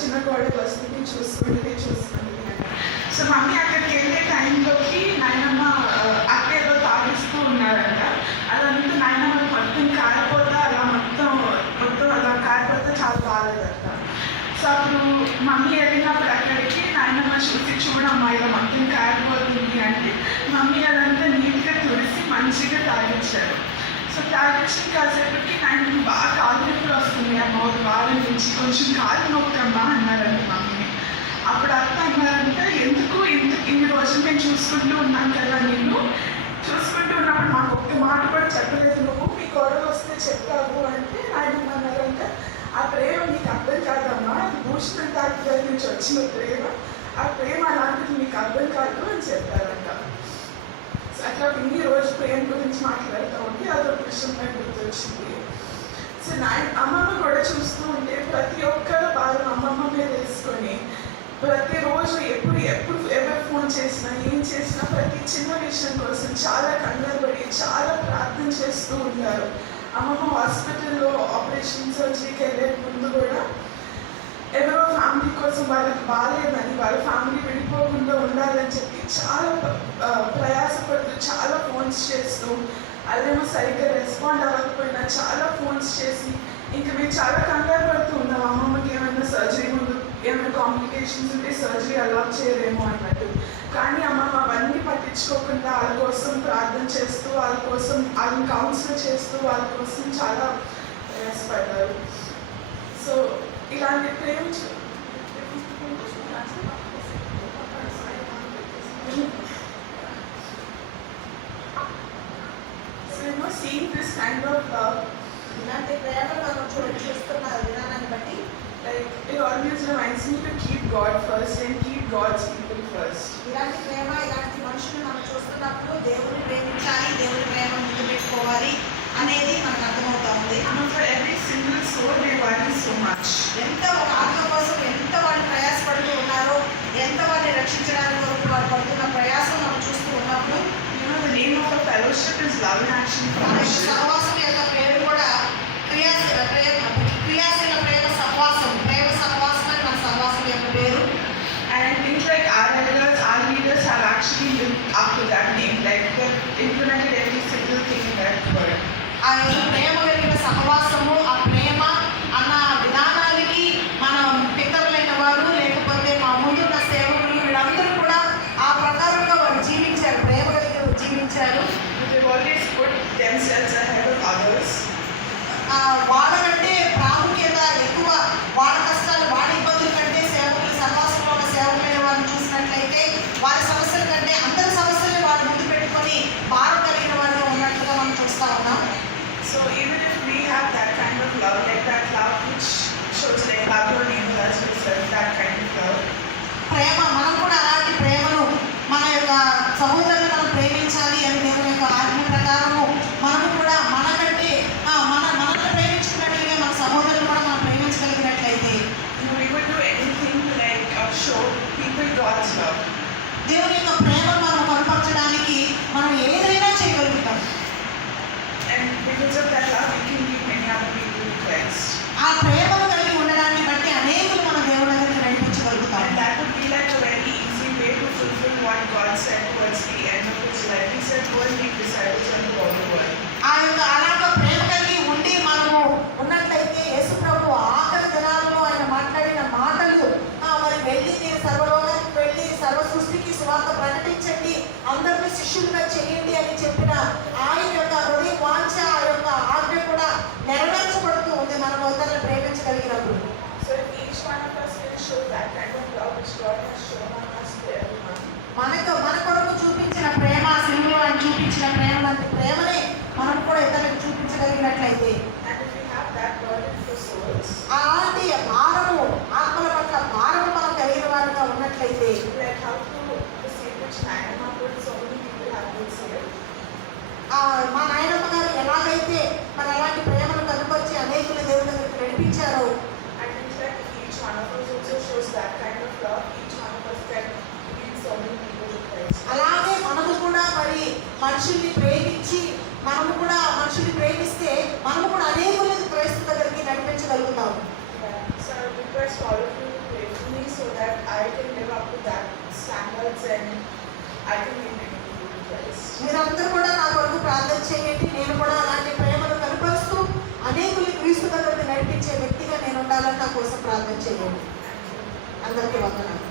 చిన్న కోడలు వస్తుంది చూసుకుంటుంది. సో మమ్మీ అక్కడికి వెళ్ళే టైంలోకి నాయనమ్మ అక్క ఏదో తాగిస్తూ ఉన్నారంట. అదంతా నాయనమ్మ మొత్తం కారిపోతా అలా మొత్తం అలా కారిపోతే చాలా బాగాలేదంట. సో అప్పుడు మమ్మీ వెళ్ళినప్పుడు అక్కడికి నాయనమ్మ చూడమ్మా ఇలా మొత్తం కారిపోతుంది అంటే మమ్మీ అదంతా నీట్గా తుడిసి మంచిగా తాగించారు. సో తాగించిన కాసేపటికి నాయనమ్మ బాగా కాలు నొప్పి వస్తుంది అమ్మ ఒక వారం నుంచి, కొంచెం కాలు నొప్పమ్మా అన్నారంట మమ్మీని. అప్పుడు అత్త అన్నారంటే ఎందుకు ఇన్ని రోజులు మేము చూసుకుంటూ ఉన్నాం కదా, నేను చూసుకుంటూ ఉన్నప్పుడు మాకు ఒక్క మాట కూడా చెప్పలేదు, నువ్వు మీ కోడలు వస్తే చెప్పావు అంటే ఆయన అన్నారంటే ఆ ప్రేమ నీకు అర్థం కాదమ్మా, అది భూషణ తాకి నుంచి వచ్చిన ప్రేమ, ఆ ప్రేమ అలాంటిది మీకు అర్థం కాదు అని చెప్పారంట. సో అట్లా ఇన్ని రోజు ప్రేమ గురించి మాట్లాడుతూ ఉంటే అదొక విషయం నాకు గుర్తొచ్చింది. సో అమ్మమ్మ కూడా చూస్తూ ఉంటే ప్రతి ఒక్కరు బాగా అమ్మమ్మ మీద వేసుకొని ప్రతిరోజు ఎప్పుడు ఎవరు ఫోన్ చేసినా ఏం చేసినా ప్రతి చిన్న విషయం కోసం చాలా కంగారు పడి చాలా ప్రార్థన చేస్తూ ఉంటారు. అమ్మమ్మ హాస్పిటల్లో ఆపరేషన్ సర్జరీకి వెళ్ళే ముందు కూడా ఎవరో ఫ్యామిలీ కోసం వాళ్ళకి బాగాలేదని వాళ్ళ ఫ్యామిలీ విడిపోకుండా ఉండాలని చెప్పి చాలా ప్రయాసపడుతూ చాలా ఫోన్స్ చేస్తూ అదేమో సరిగ్గా రెస్పాండ్ అవ్వకపోయినా చాలా ఫోన్స్ చేసి ఇంకా మేము చాలా కంగారు పడుతూ ఉన్నాం అమ్మమ్మకి ఏమైనా సర్జరీ ముందు ఏమైనా కాంప్లికేషన్స్ ఉంటే సర్జరీ అలా చేయలేమో అన్నట్టు. కానీ అమ్మమ్మ అవన్నీ పట్టించుకోకుండా వాళ్ళ కోసం ప్రార్థన చేస్తూ వాళ్ళ కోసం వాళ్ళని కౌన్సిల్ చేస్తూ వాళ్ళ కోసం చాలా ప్రయాసపడ్డారు. సో ఇలాంటి ప్రేమ seeing this kind of love, ఇలాంటి ప్రేమ మనం చూస్తున్న విధానాన్ని బట్టి like it always reminds me to keep God first and keep God's people first. ఇలాంటి ప్రేమ ఇలాంటి మనుషులు మనం చూస్తున్నప్పుడు దేవుని ప్రేమించాలి, దేవుని ప్రేమ ముందు పెట్టుకోవాలి అనేది మనకు అర్థమవుతా ఉంది. For every single soul they value so much. ఎంత ఒక ఆత్మ కోసం ఎంత వాళ్ళు ప్రయాసపడుతూ ఉన్నారో, ఎంత వాళ్ళని రక్షించడానికి కొరకు వాళ్ళు పడుతున్న ప్రయాసం మనం చూస్తూ ఉన్నప్పుడు the name of a fellowship is love and action fellowship. సహవాసం యొక్క పేరు కూడా క్రియాశీల ప్రేమ సహవాసం, ప్రేమ సహవాసం అని మన సహవాసం యొక్క పేరు. And I think like our leaders have actually lived up to that name, like they've implemented every single thing in that word. ఆ ప్రేమ కలిగిన సహవాసము, ఆ ప్రేమ అన్న విధానానికి మన పితరులైన వారు లేకపోతే మా ముందున్న సేవకులు వీళ్ళందరూ కూడా ఆ ప్రకారంగా వారు జీవించారు, ప్రేమ కలిగి జీవించారు. They've always put themselves ahead of others. వాళ్ళకంటే ప్రాముఖ్యత ఎక్కువ, వాళ్ళ కష్టాలు వాళ్ళ ఇబ్బందుల కంటే సేవకులు సహవాసంలో ఉన్న సేవకులైన వారిని చూసినట్లయితే వారి సమస్యల కంటే అందరి సమస్యల్ని వాళ్ళు ముందు పెట్టుకొని భారం కలిగిన వారిగా ఉన్నట్లుగా మనం చూస్తూ ఉన్నాం. So even if we have that kind of love, like that love which shows like love your neighbor as yourself, that kind of love. ప్రేమ మనం కూడా అలాంటి ప్రేమను మన యొక్క సహోదరులు మనం ప్రేమించాలి అని దేవుని యొక్క ఆజ్ఞ ప్రకారము మనము కూడా మనకంటే మనల్ని ప్రేమించుకున్నట్లుగా మన సహోదరులు కూడా మనం ప్రేమించగలిగినట్లయితే we would do anything to like show people God's love. దేవుని యొక్క ప్రేమను మనం కనపరచడానికి మనం ఏదైనా చేయగలుగుతాం. And because of that love we can lead many other people to Christ. ఆ ప్రేమను కలిగి ఉండడాన్ని బట్టి అనేకులు మన దేవుని దగ్గరికి నడిపించగలుగుతాం. And that would be like a very easy way to fulfill what God said towards the end of his life. He said, go and make disciples unto all the world. ఆ యొక్క అలాగా ప్రేమ కలిగి ఉండి మనము ఉన్నట్లయితే యేసు ప్రభు ఆఖరి దినాల్లో ఆయన మాట్లాడిన మాటలు మరి వెళ్ళి నేను సర్వలోకానికి వెళ్ళి సర్వ సృష్టికి సువార్త ప్రకటించండి, అందరినీ శిష్యులుగా చేయండి అని చెప్పిన ఆయన యొక్క హృదయ వాంఛ, ఆ యొక్క ఆజ్ఞ కూడా నెరవేర్చబడుతూ ఉంది మనం ఒకరిని ప్రేమించగలిగినప్పుడు. So if each one of us will show that kind of love which God has shown on us to everyone. మన కొరకు చూపించిన ప్రేమ, సిలువలో ఆయన చూపించిన ప్రేమ లాంటి ప్రేమని మనం కూడా ఇతరులకు చూపించగలిగినట్లయితే, and if we have that burden for souls, అలాంటి భారము, ఆత్మల పట్ల భారము మనం కలిగిన వారిగా ఉన్నట్లయితే, like how to see which Nainamma put so many people have been saved. మా నాయనమ్మ గారు ఎలాగైతే మన అలాంటి ప్రేమను కనుపరిచి అనేకులు దేవుని దగ్గరికి నడిపించారో, I think that each one of us also shows that kind of love. Each one of us can lead so many people to Christ. అలాగే మనము కూడా మరి మనుషుల్ని ప్రేమించి మనము కూడా మనుషుల్ని ప్రేమిస్తే మనము కూడా అనేకులు క్రైస్తవ దగ్గరికి నడిపించగలుగుతాం. So request all of you to pray for me so that I can live up to that standards and I can be making good Christ. మీరందరూ కూడా నా కొరకు ప్రార్థన చేయండి. నేను కూడా అలాంటి ప్రేమను కనపరుస్తూ అనేకులు క్రీస్తు దగ్గరికి నడిపించే వ్యక్తిగా నేను ఉండాలని నా కోసం ప్రార్థన చేయండి. అందరికీ వందనాలు.